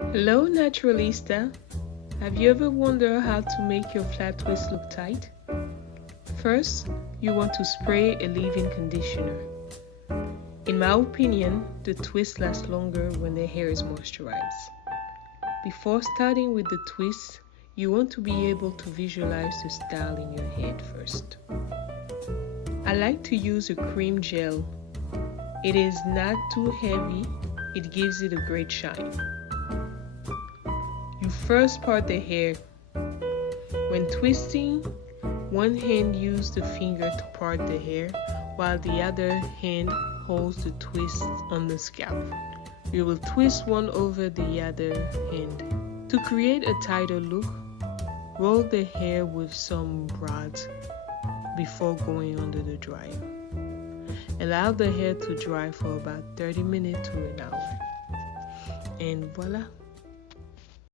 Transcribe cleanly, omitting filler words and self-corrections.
Hello, Naturalista. Have you ever wondered how to make your flat twist look tight? First, you want to spray a leave-in conditioner. In my opinion, the twist lasts longer when the hair is moisturized. Before starting with the twist, you want to be able to visualize the style in your head first. I like to use a cream gel. It is not too heavy, it gives it a great shine. You first part the hair. When twisting, one hand uses the finger to part the hair, while the other hand holds the twist on the scalp. You will twist one over the other hand. To create a tighter look, roll the hair with some rods before going under the dryer. Allow the hair to dry for about 30 minutes to an hour. And voila!